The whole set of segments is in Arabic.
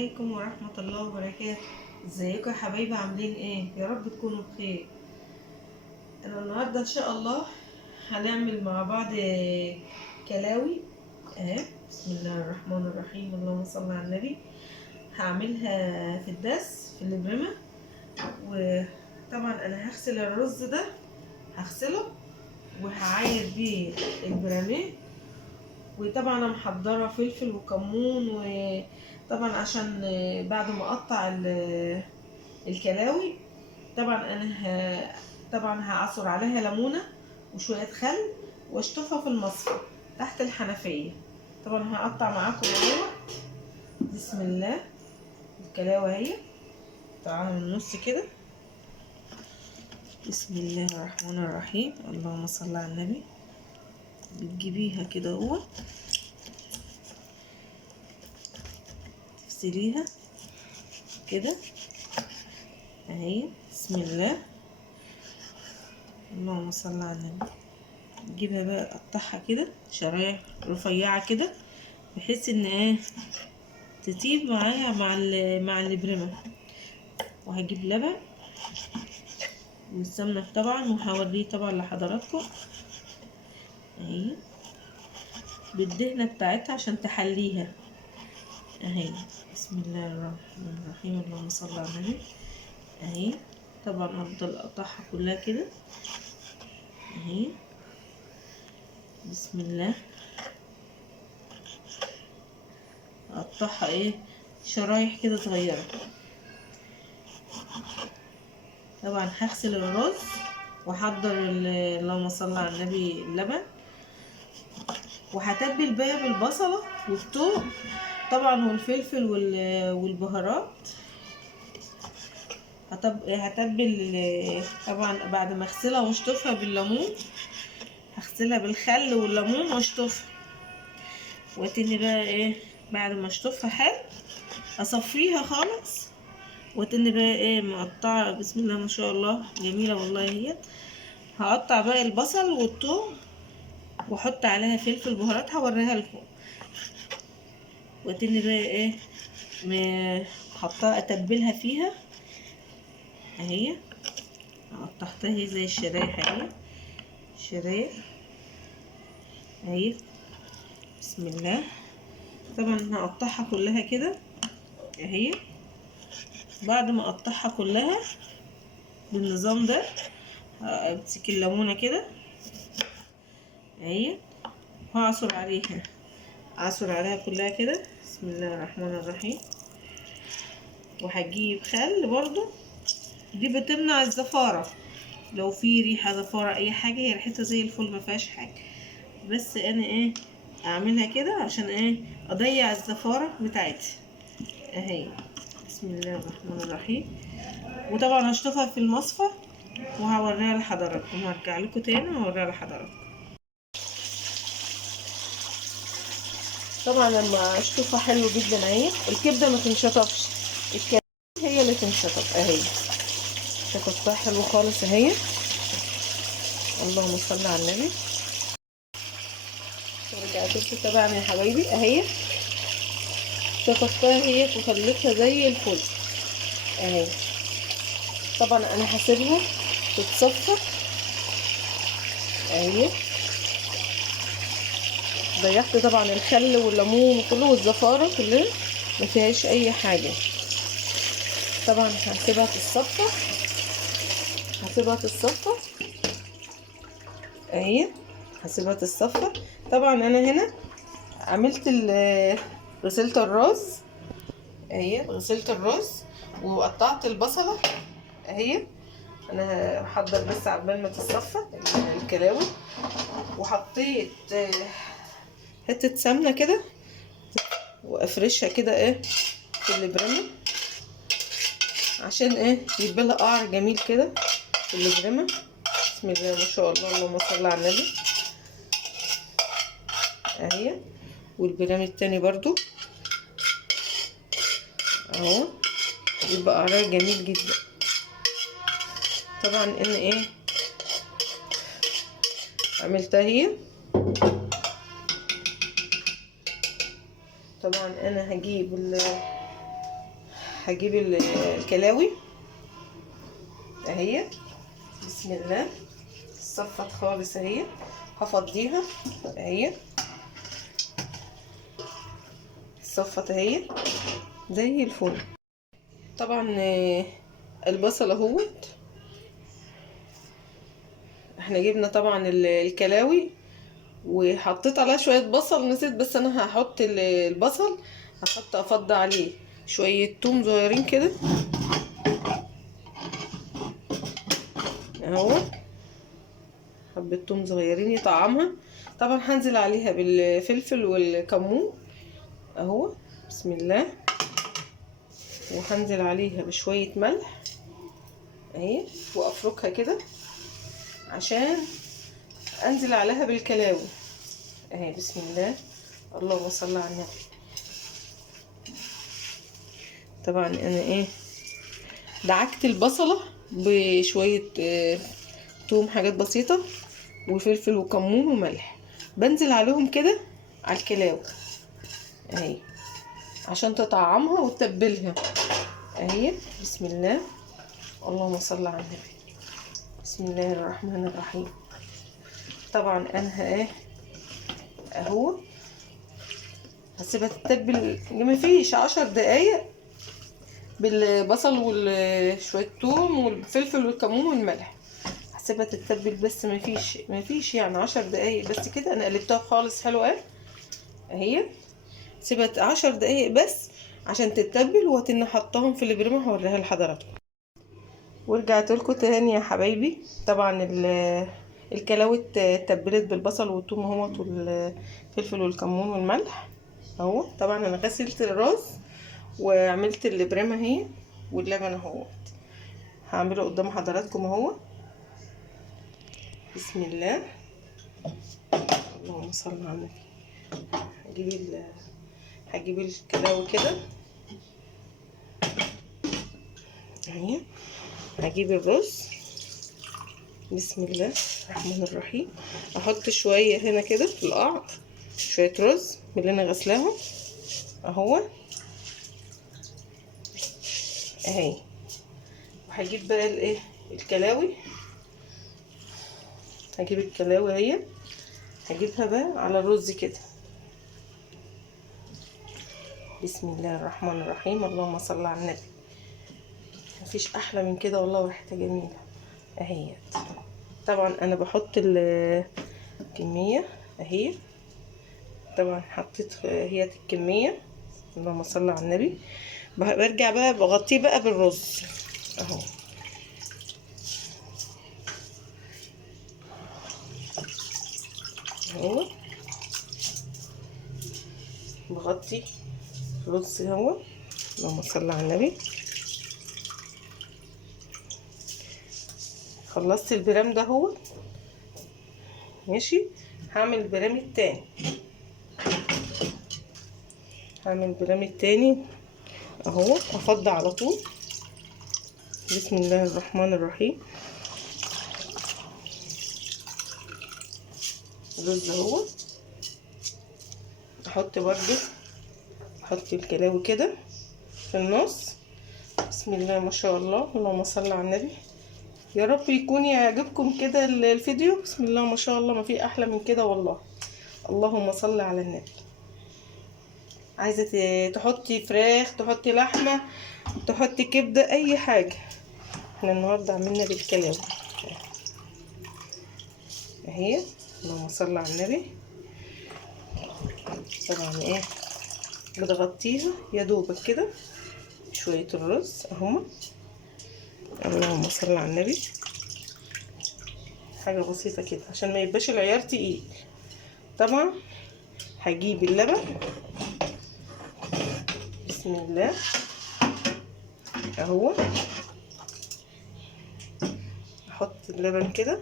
عليكم ورحمة الله وبركاته. ازيكم يا حبايبي؟ عاملين ايه؟ يا رب تكونوا بخير. انا النهاردة ان شاء الله هنعمل مع بعض كلاوي بسم الله الرحمن الرحيم، اللهم صل على النبي. هعملها في الدس في البرمة. وطبعا انا هغسل الرز ده، هغسله وهعاير بيه البراميل. وطبعا انا محضره فلفل وكمون، وطبعا عشان بعد ما اقطع الكلاوي طبعا طبعا هعصر عليها ليمونه وشويه خل واشطفها في المصفى تحت الحنفيه. طبعا هقطع معاكم اهو. بسم الله. الكلاوي اهي قطعها من النص كده. بسم الله الرحمن الرحيم، اللهم صل على النبي. بتجيبيها كده اهو، تغسليها كده اهي. بسم الله، اللهم صل على النبي. تجيبها بقى تقطعها كده شرايح رفيعه كده، بحيث ان تطيب معايا مع البرمه. وهجيب لبن والسمنه طبعا، وهوريه طبعا لحضراتكم اهي بالدهنه بتاعتها عشان تحليها اهي. بسم الله الرحمن الرحيم، اللهم صل على النبي اهي. طبعا افضل اقطعها كلها كده اهي. بسم الله. اقطعها شرايح كده صغيره. طبعا هغسل الرز واحضر اللهم صل على النبي اللبن، وهتبل بقى بالبصله والثوم طبعا والفلفل والبهارات. هتبل طبعا بعد ما اغسلها واشطفها بالليمون. هغسلها بالخل والليمون واشطفها، واتني بقى بعد ما اشطفها حلو اصفيها خالص. واتني بقى مقطعه. بسم الله ما شاء الله، جميله والله هي. هقطع بقى البصل والثوم واحط عليها فلفل بهارات، هوريها لكم. واتني بقى حطها اتبلها فيها اهي. قطعتها اهي زي الشرايح اهي، شرايح اهي. بسم الله. طبعا هقطعها كلها كده اهي. بعد ما اقطعها كلها بالنظام ده، امسك الليمونه كده اهي، وهعصر عليها، اعصر عليها كلها كده. بسم الله الرحمن الرحيم. وهجيب خل برضو، دي بتمنع الزفاره. لو في ريحه زفاره اي حاجه، هي ريحتها زي الفل ما فيهاش حاجه، بس انا اعملها كده عشان اضيع الزفاره بتاعتي اهي. بسم الله الرحمن الرحيم. وطبعا هشطفها في المصفى وهوريها لحضراتكم، هرجع لكم تاني وهوريها لحضراتكم. طبعا لما اشطفها حلو جدا اهي، الكبده ما تنشطفش، الكبده هي اللي تنشطف اهي. شطفتها حلو خالص اهي، اللهم صل على النبي. ورجعت لكم طبعا يا حبايبي اهي. شطفتها هي وخليتها زي الفل اهي. طبعا انا هسيبها تتصفى اهي. ضيعت طبعا الخل والليمون وكله والزفاره كلها، ما فيهاش اي حاجه. طبعا هسيبها تتصفى، هسيبها تتصفى اهي. هسيبها تتصفى. طبعا انا هنا عملت غسلت الرز اهي، غسلت الرز وقطعت البصله اهي. انا هحضر بس عقبال ما تتصفى الكلاوي. وحطيت حته سمنه كده وافرشها كده في البرمه، عشان يبقى لها قعر جميل كده في البرمه. بسم الله ما شاء الله، اللهم صل على النبي اهي. والبرام التاني برضو اهو، يبقى قعرها جميل جدا. طبعا ان عملتها هي. طبعا انا هجيب هجيب الكلاوي اهي، بسم الله، صفت خالص اهي، هفضيها اهي، صفت اهي زي الفل. طبعا البصل اهوت، احنا جبنا طبعا الكلاوي وحطيت عليها شويه بصل، نسيت بس انا هحط البصل، هحط افضي عليه شويه توم صغيرين كده اهو، حبه توم صغيرين يطعمها. طبعا هنزل عليها بالفلفل والكمون اهو، بسم الله، وهنزل عليها بشويه ملح اهي، وافركها كده عشان انزل عليها بالكلاوي اهي، بسم الله، اللهم صل على النبي. طبعا انا دعكت البصله بشويه توم، حاجات بسيطه، وفلفل وكمون وملح، بنزل عليهم كده على الكلاوي اهي عشان تطعمها وتتبلها اهي، بسم الله، اللهم صل على النبي، بسم الله الرحمن الرحيم. طبعا انا اهو هسيبها تتبل مفيش 10 دقايق بالبصل وشويه توم والفلفل والكمون والملح، هسيبها تتبل بس مفيش يعني 10 دقايق بس كده. انا قلبتها خالص حلوه اهي، سيبها 10 دقايق بس عشان تتبل، وهتن حطاهم في البريمه هوريها لحضراتكم. ورجعت لكم تاني يا حبايبي. طبعا الكلاوي اتبلت بالبصل والثوم اهوت والفلفل والكمون والملح اهو. طبعا انا غسلت الرز وعملت البريمه اهي واللبن اهوت، هعمله قدام حضراتكم اهو، بسم الله، اللهم صل على النبي. هجيب الكلاوي كده اهي، هجيب الرز، بسم الله الرحمن الرحيم، احط شويه هنا كده في القعر، شويه رز من اللي انا غسلاهم اهو اهي. وهجيب بقى الكلاوي، هجيب الكلاوي اهي، هجيبها بقى على الرز كده، بسم الله الرحمن الرحيم، اللهم صل على النبي. مفيش احلى من كده والله، وريحتها جميله اهي. طبعا انا بحط الكميه اهي، طبعا حطيت هي الكميه، اللهم صل على النبي. برجع بقى بغطيه بقى بالرز اهو اهو، بغطي الرز اهو، اللهم صل على النبي. خلصت البرام ده اهو ماشي، هعمل البرام التاني، هعمل البرام التاني اهو، افضي على طول، بسم الله الرحمن الرحيم. الرز اهو، احط برضو، احط الكلاوي كده في النص، بسم الله ما شاء الله، اللهم صل على النبي. يا رب يكون يعجبكم كده الفيديو، بسم الله ما شاء الله، ما في احلى من كده والله، اللهم صل على النبي. عايزه تحطي فراخ، تحطي لحمه، تحطي كبده، اي حاجه. احنا النهارده عملنا بالكلاوي اهي، اللهم صل على النبي. طبعا بتغطيها يا دوبك كده شويه الرز اهو، اللهم صل على النبي، حاجه بسيطه كده عشان ما يبقاش العيار تقيل. طبعا هجيب اللبن، بسم الله اهو، احط اللبن كده،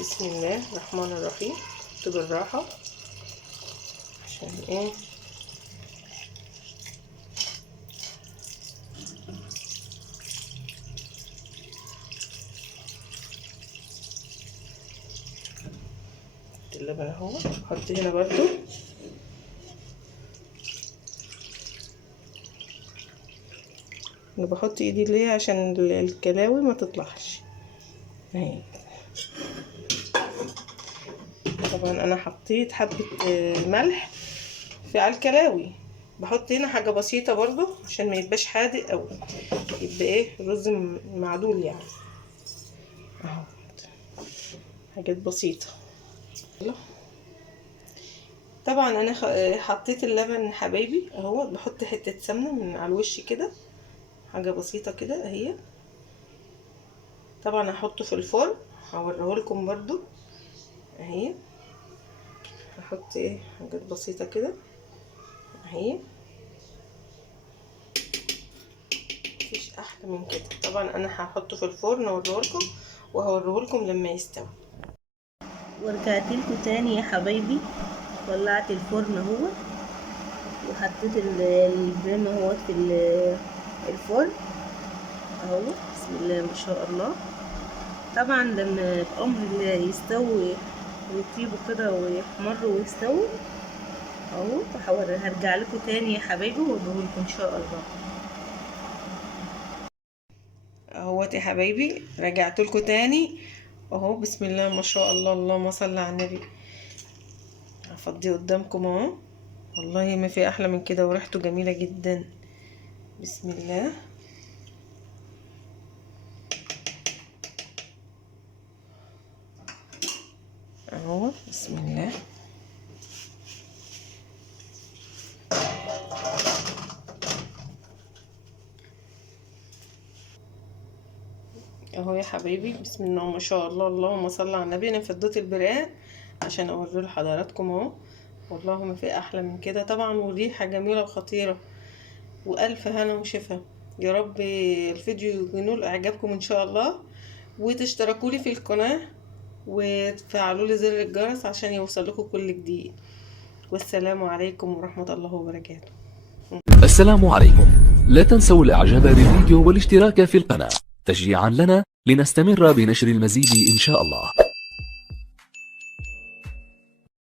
بسم الله الرحمن الرحيم، بالراحه عشان اللبن اهو، احط هنا برضو انا بحط ايدي ليه عشان الكلاوي ما تطلعش اهي. طبعا انا حطيت حبة ملح في الكلاوي، بحط هنا حاجة بسيطة برضو عشان ما يبقاش حادق او يبقى ايه رز معدول يعني اهو، حاجات بسيطة. طبعا انا حطيت اللبن حبايبي اهو، بحط حتة سمنة من على الوش كده، حاجة بسيطة كده اهي. طبعا هحطه في الفرن هوريهولكم برضو اهي. هحط ايه حاجات بسيطة كده اهي، مفيش احلى من كده. طبعا انا هحطه في الفرن اوريهولكم وهوريهولكم لما يستوي. ورجعت لكم تاني يا حبايبي، ولعت الفرن اهو وحطيت البريم اهوت في الفرن اهو، بسم الله ما شاء الله. طبعا لما بأمر الله يستوي ويطيبوا كده ويحمروا ويستووا اهو، هرجع لكم تاني يا حبايبي واوريهولكم ان شاء الله. اهوت يا حبايبي رجعت لكم تاني اهو، بسم الله ما شاء الله، اللهم صل على النبي. هفضيه قدامكم اهو، والله ما في احلى من كده وريحته جميله جدا. بسم الله اهو، بسم الله اهو يا حبايبي، بسم الله ما شاء الله، اللهم صل على النبي. انا فضيت البرقان عشان اوريه لحضراتكم اهو، والله ما في احلى من كده طبعا، وريحه جميله وخطيره، والف هنا وشفا. يا رب الفيديو ينول اعجابكم ان شاء الله، وتشتركوا لي في القناه وتفعلوا لي زر الجرس عشان يوصل لكم كل جديد. والسلام عليكم ورحمه الله وبركاته. السلام عليكم. لا تنسوا الاعجاب بالفيديو والاشتراك في القناة تشجيعا لنا لنستمر بنشر المزيد إن شاء الله.